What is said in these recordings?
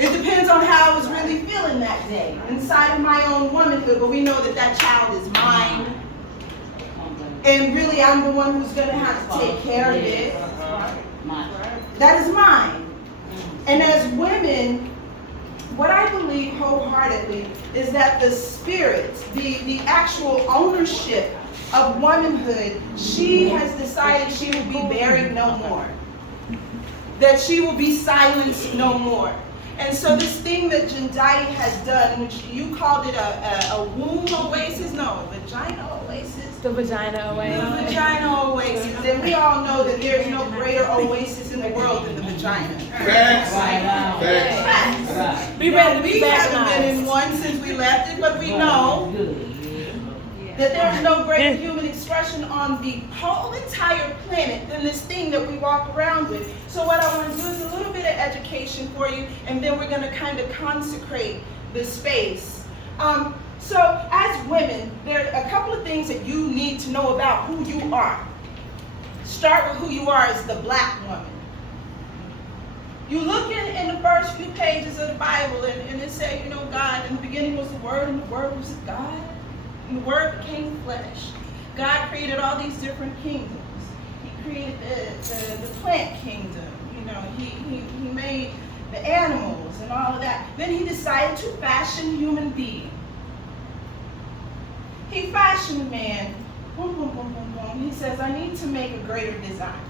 It depends on how I was really feeling that day, inside of my own womanhood, but we know that that child is mine. And really, I'm the one who's going to have to take care of it. That is mine. And as women, what I believe wholeheartedly is that the spirit, the actual ownership of womanhood, she has decided she will be buried no more. That she will be silenced no more. And so this thing that Jendai has done, which you called it a womb oasis, no, vagina oasis. The vagina oasis. The vagina oasis. And we all know that there's no greater oasis in the world than the vagina. Facts. Facts. Be ready to be We haven't vaginized. been in one since we left it, but we know that there's no greater human expression on the whole entire planet than this thing that we walk around with. So what I want to do is a little bit of education for you, and then we're going to kind of consecrate the space. So as women, there are a couple of things that you need to know about who you are. Start with who you are as the black woman. You look in the first few pages of the Bible, and it says, you know, God, in the beginning was the Word, and the Word was God. And the Word became flesh. God created all these different kingdoms. He created the plant kingdom. You know, he made the animals and all of that. Then he decided to fashion human beings. He fashioned man. Boom, boom, boom, boom, boom. He says, I need to make a greater design.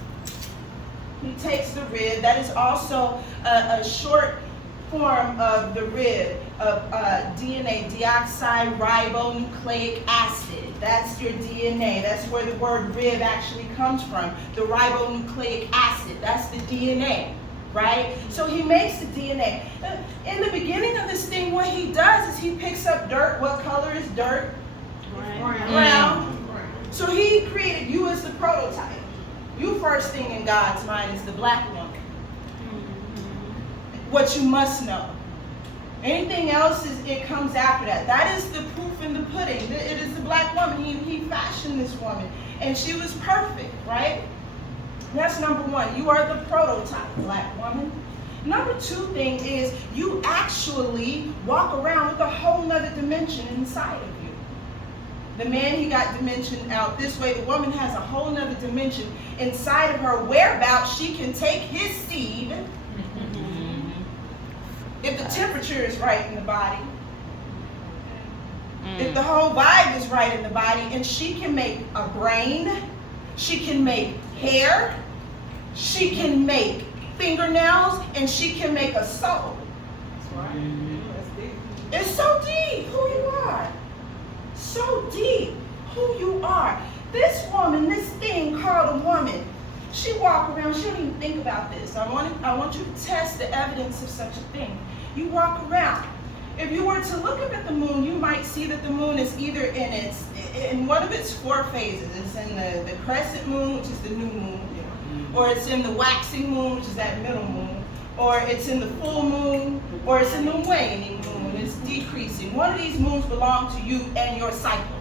He takes the rib. That is also a short form of the rib of DNA, deoxyribonucleic acid. That's your DNA. That's where the word rib actually comes from. The ribonucleic acid. That's the DNA, right? So he makes the DNA. In the beginning of this thing, what he does is he picks up dirt. What color is dirt? Brown. So he created you as the prototype. You first thing in God's mind is the black woman. What you must know. Anything else it comes after that. That is the proof in the pudding. It is the black woman. He fashioned this woman, and she was perfect, right? That's number one. You are the prototype, black woman. Number two thing is you actually walk around with a whole nother dimension inside of you. The man, he got dimension out this way. The woman has a whole nother dimension inside of her, whereabouts she can take his seed. If the temperature is right in the body, if the whole vibe is right in the body, and she can make a brain, she can make hair, she can make fingernails, and she can make a soul. That's right. It's so deep who you are. So deep who you are. This woman, this thing called a woman, she walk around, she don't even think about this. I want you to test the evidence of such a thing. You walk around. If you were to look up at the moon, you might see that the moon is either in one of its four phases. It's in the crescent moon, which is the new moon, or it's in the waxing moon, which is that middle moon, or it's in the full moon, or it's in the waning moon. It's decreasing. One of these moons belong to you and your cycle.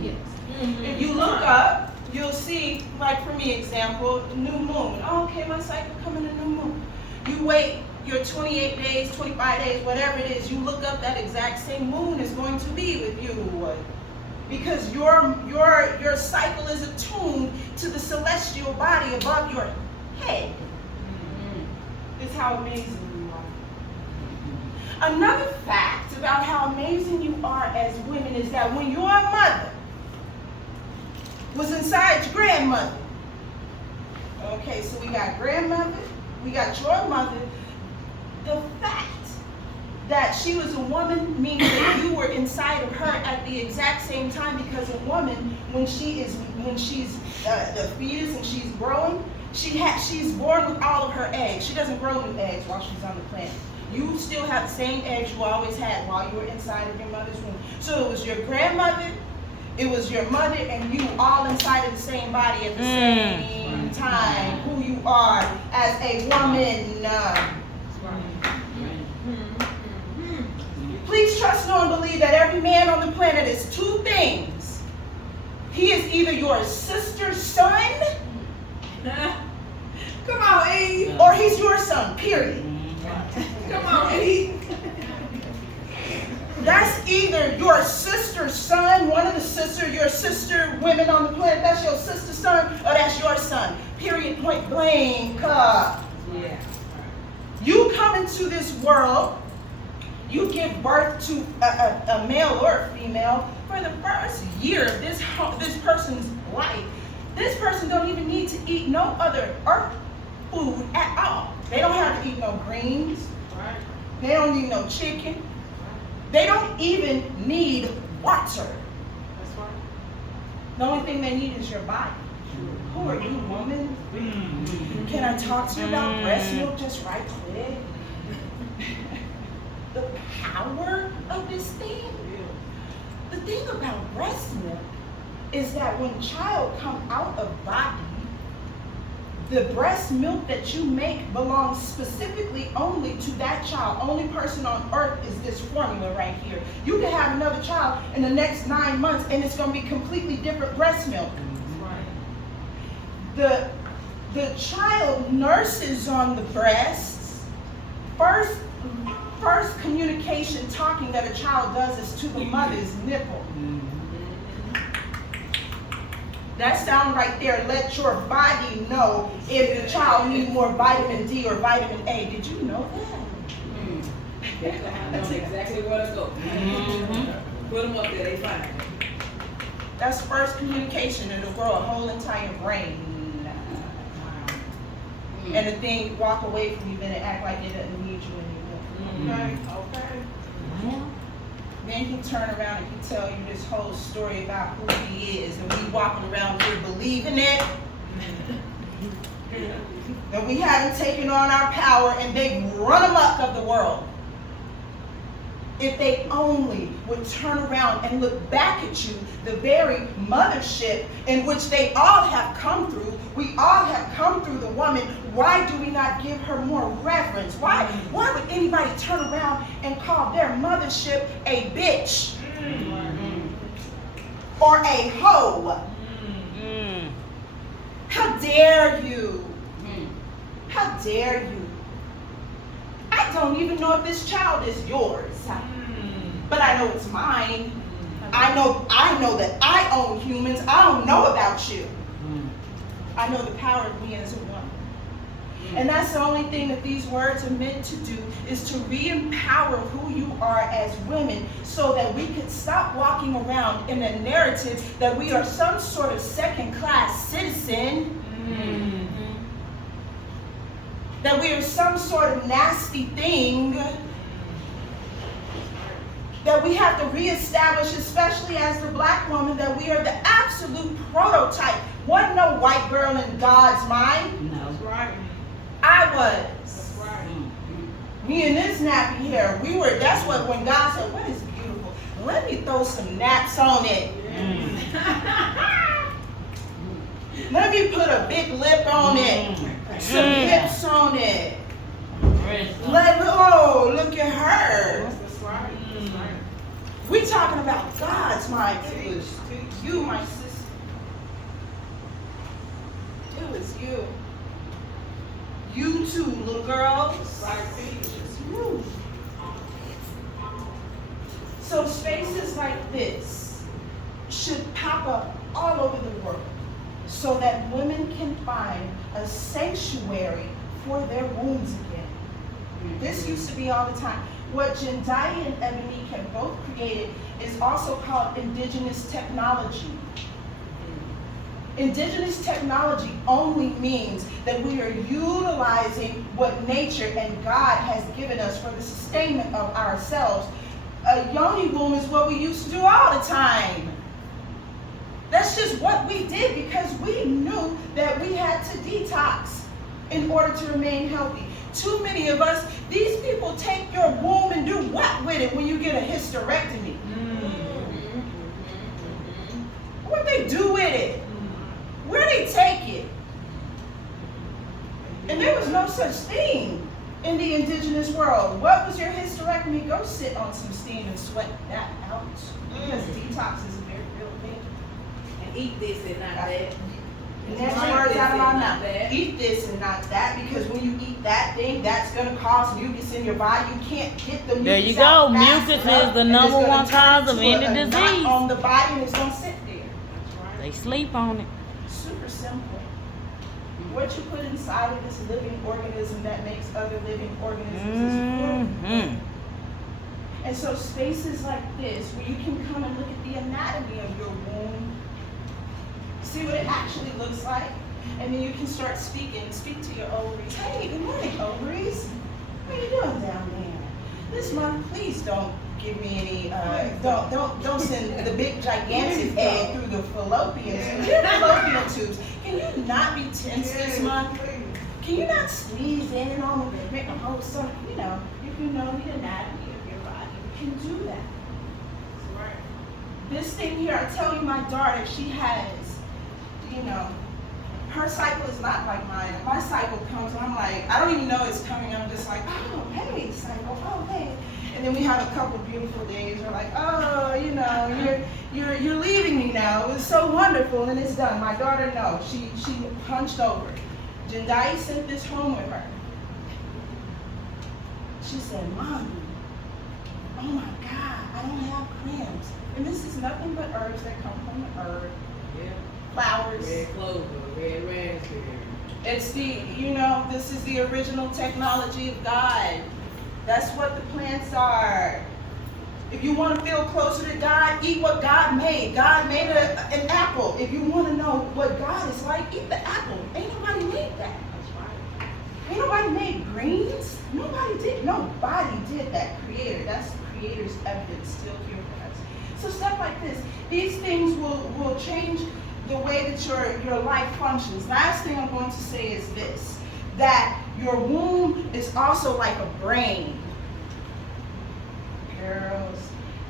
Yes. If you look up, you'll see, like for me, example, new moon. Oh, okay, my cycle coming in new moon. You wait your 28 days, 25 days, whatever it is, you look up, that exact same moon is going to be with you. Because your cycle is attuned to the celestial body above your head. It's how amazing you are. Another fact about how amazing you are as women is that when your mother was inside your grandmother, okay, so we got grandmother, we got your mother, the fact that she was a woman means that you were inside of her at the exact same time, because a woman, when she's the fetus and she's growing, she's born with all of her eggs. She doesn't grow new eggs while she's on the planet. You still have the same eggs you always had while you were inside of your mother's womb. So it was your grandmother, it was your mother, and you all inside of the same body at the same time. Who you are as a woman. Please trust, know, and believe that every man on the planet is two things. He is either your sister's son, come on, or he's your son, period. Come on, either your sister's son, one of the sisters, your sister women on the planet, that's your sister's son, or that's your son. Period, point blank. Yeah. You come into this world, you give birth to a male or a female. For the first year of this person's life, this person don't even need to eat no other earth food at all. They don't have to eat no greens. Right. They don't need no chicken. They don't even need water. That's right. The only thing they need is your body. Who are you, woman? Can I talk to you about breast milk just right quick? The power of this thing. The thing about breast milk is that when child come out of body, the breast milk that you make belongs specifically only to that child. Only person on earth is this formula right here. You can have another child in the next 9 months and it's going to be completely different breast milk. Right. The child nurses on the breasts. First communication talking that a child does is to the mother's nipple. That sound right there, let your body know if the child needs more vitamin D or vitamin A. Did you know that? That's exactly where to go. Put them up there, they fine. That's first communication. It'll grow a whole entire brain. And the thing walk away from you, then it act like it doesn't need you anymore. Okay? Then he turn around and he tell you this whole story about who he is, and we walking around here believing it. That we haven't taken on our power, and they run amok of the world. If they only would turn around and look back at you, the very mothership in which they all have come through, we all have come through the woman. Why do we not give her more reverence? Why would anybody turn around and call their mothership a bitch? Or a hoe? How dare you? How dare you? I don't even know if this child is yours, but I know it's mine. I know that I own humans. I don't know about you. I know the power of me as a woman. And that's the only thing that these words are meant to do, is to re-empower who you are as women, so that we could stop walking around in a narrative that we are some sort of second-class citizen. That we are some sort of nasty thing that we have to reestablish, especially as the black woman, that we are the absolute prototype. Wasn't no white girl in God's mind. No. That's right. I was. That's right. Me and this nappy hair, we were, that's what, when God said, what is beautiful? Let me throw some naps on it. Let me put a big lip on it. Some hips on it. Look at her. That's right. That's right. We talking about God's mind. It was you, my sister. It was you. You too, little girl. Woo. So spaces like this should pop up all over the world, so that women can find a sanctuary for their wombs again. This used to be all the time. What Jendai and Ebony have both created is also called indigenous technology. Indigenous technology only means that we are utilizing what nature and God has given us for the sustainment of ourselves. A yoni womb is what we used to do all the time. That's just what we did, because we knew that we had to detox in order to remain healthy. Too many of us, these people take your womb and do what with it when you get a hysterectomy? What they do with it? Where they take it? And there was no such thing in the indigenous world. What was your hysterectomy? Go sit on some steam and sweat that out. Because detox is a very real thing. And eat this and not that. Next Right. words out of my This mouth. and not that. Eat this and not that, because when you eat that thing, that's gonna cause mucus in your body. You can't get the mucus There you out go. fast Mucus enough, is the and it's number gonna one turn cause of into any a knot disease. on the body, and it's gonna sit there. They sleep on it. Super simple. What you put inside of this living organism that makes other living organisms is Mm-hmm. important. And so spaces like this, where you can come and look at the anatomy of your womb, see what it actually looks like, and then you can start speak to your ovaries. Hey, good morning, ovaries. How you doing down there? This month, please don't give me any, don't send the big gigantic egg through the fallopian tubes. Your fallopian tubes. Can you not be tense this month? Can you not squeeze in on them, make a whole stomach? You know, if you know the anatomy of your body, you can do that. This thing here, I tell you, my daughter, she has, you know, her cycle is not like mine. My cycle comes, and I'm like, I don't even know it's coming. I'm just like, oh, hey, cycle, oh, hey. And then we have a couple beautiful days. We're like, oh, you know, you're leaving me now. It was so wonderful, and it's done. My daughter, no, she punched over. Jendai sent this home with her. She said, Mommy, oh my God, I don't have cramps. And this is nothing but herbs that come from the earth. Yeah. Flowers. Red clover, red raspberry. It's the, you know, this is the original technology of God. That's what the plants are. If you want to feel closer to God, eat what God made. God made an apple. If you want to know what God is like, eat the apple. Ain't nobody made that. Ain't nobody made greens. Nobody did. Nobody did that. Creator. That's the Creator's evidence still here for us. So stuff like this. These things will change the way that your life functions. Last thing I'm going to say is this, that your womb is also like a brain. Girls,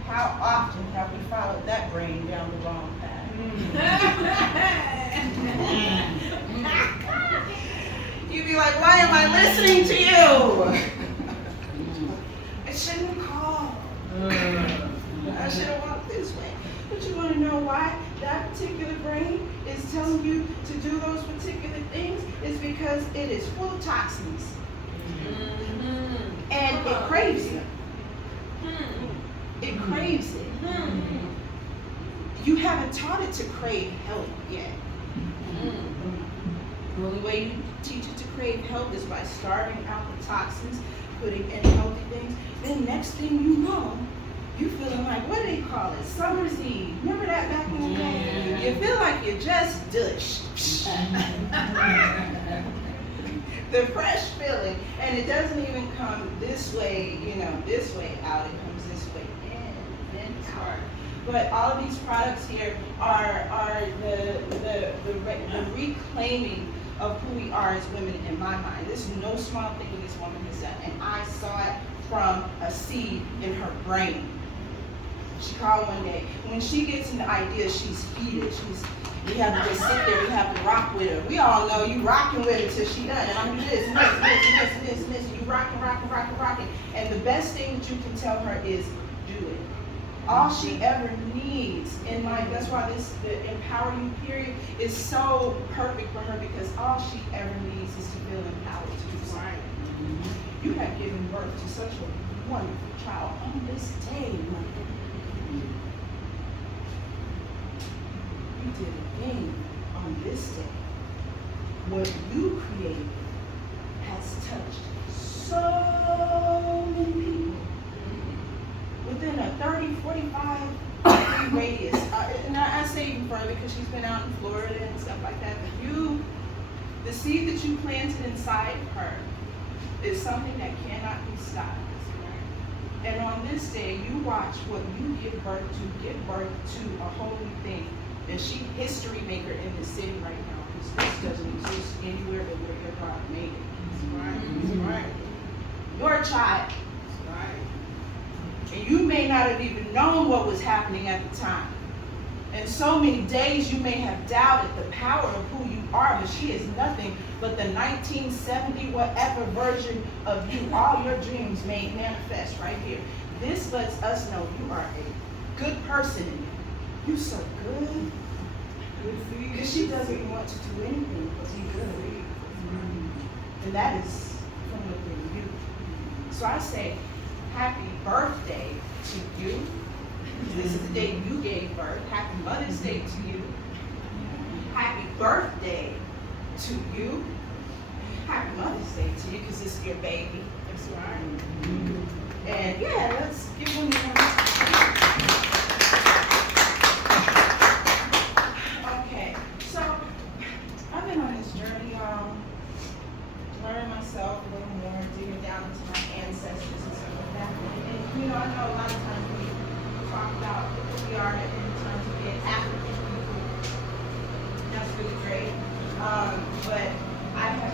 how often have we followed that brain down the wrong path? You'd be like, why am I listening to you? I shouldn't have called. I should have walked this way. But you want to know why that particular brain is telling you to do those particular things? Is because it is full of toxins. And it craves them. It craves it. You haven't taught it to crave health yet. The only way you teach it to crave health is by starving out the toxins, putting in healthy things. Then next thing you know, you feeling like, what do they call it? Summer's Eve. Remember that back in the day? You feel like you're just dushed. The fresh feeling. And it doesn't even come this way, you know, this way out. It comes this way in, then out. But all of these products here are the reclaiming of who we are as women in my mind. This is no small thing this woman has done. And I saw it from a seed in her brain. She called one day. When she gets an idea, she's heated. You have to just sit there, you have to rock with her. We all know you rocking with her till she done. And I'm this, and this, and this, and this, and this, and this. You rocking. And the best thing that you can tell her is do it. All she ever needs in life, that's why the Empower You period is so perfect for her, because all she ever needs is to feel empowered to do something. You have given birth to such a wonderful child on this day, my God. You did a thing on this day. What you created has touched so many people within a 30, 45 degree radius. And I say even further because she's been out in Florida and stuff like that. But the seed that you planted inside of her is something that cannot be stopped. And on this day, you watch what you give birth to a whole new thing. And she history maker in the city right now, because this doesn't exist anywhere but where your God made it. That's right. Your child. That's right. And you may not have even known what was happening at the time. And so many days you may have doubted the power of who you are, but she is nothing but the 1970 whatever version of you. All your dreams made manifest right here. This lets us know you are a good person. You're so good. Because she doesn't want to do anything but be good. And that is from within you. So I say, happy birthday to you. This is the day you gave birth. Happy Mother's Day to you. Happy birthday to you. Happy Mother's Day to you because it's your baby. That's right. And yeah, let's give them the Okay, so I've been on this journey, learning myself a little more, digging down into my ancestors and stuff like that. And you know, I know a lot of times we talk about who we are in terms of being African people. That's really great. But I have